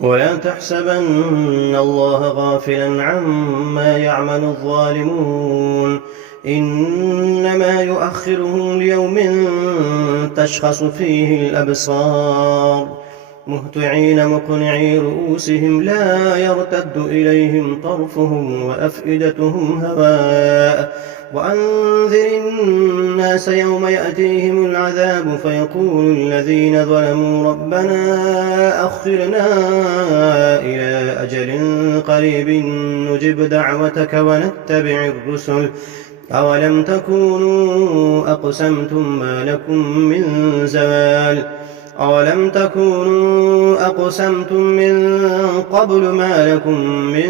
ولا تحسبن الله غافلا عما يعمل الظالمون إنما يؤخرهم ليوم تشخص فيه الأبصار مهطعين مقنعي رؤوسهم لا يرتد إليهم طرفهم وأفئدتهم هواء وأنذر الناس يوم يأتيهم العذاب فيقول الذين ظلموا ربنا أخرنا إلى أجل قريب نجب دعوتك ونتبع الرسل أولم تكونوا أقسمتم ما لكم من زوال أولم تكونوا أقسمتم من قبل ما لكم من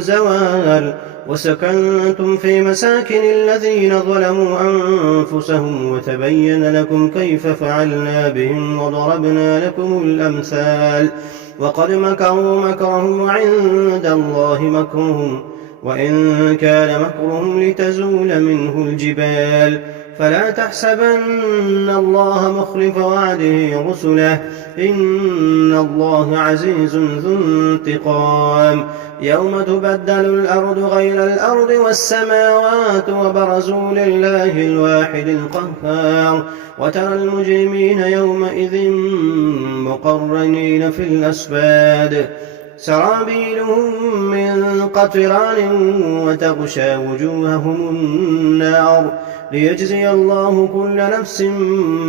زوال وسكنتم في مساكن الذين ظلموا أنفسهم وتبين لكم كيف فعلنا بهم وضربنا لكم الأمثال وقد مكروا مكرهم وعند الله مكرهم وإن كان مكرهم لتزول منه الجبال فلا تحسبن الله مخلف وعده رسله إن الله عزيز ذو انتقام يوم تبدل الأرض غير الأرض والسماوات وبرزوا لله الواحد القهار وترى المجرمين يومئذ مقرنين في الأصفاد سرابيلهم من قطران وتغشى وجوههم النار ليجزي الله كل نفس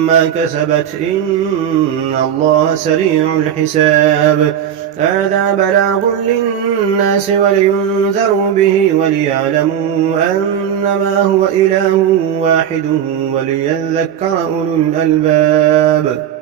ما كسبت إن الله سريع الحساب هذا بلاغ للناس ولينذروا به وليعلموا أنما هو إله واحد وليذكر أولو الألباب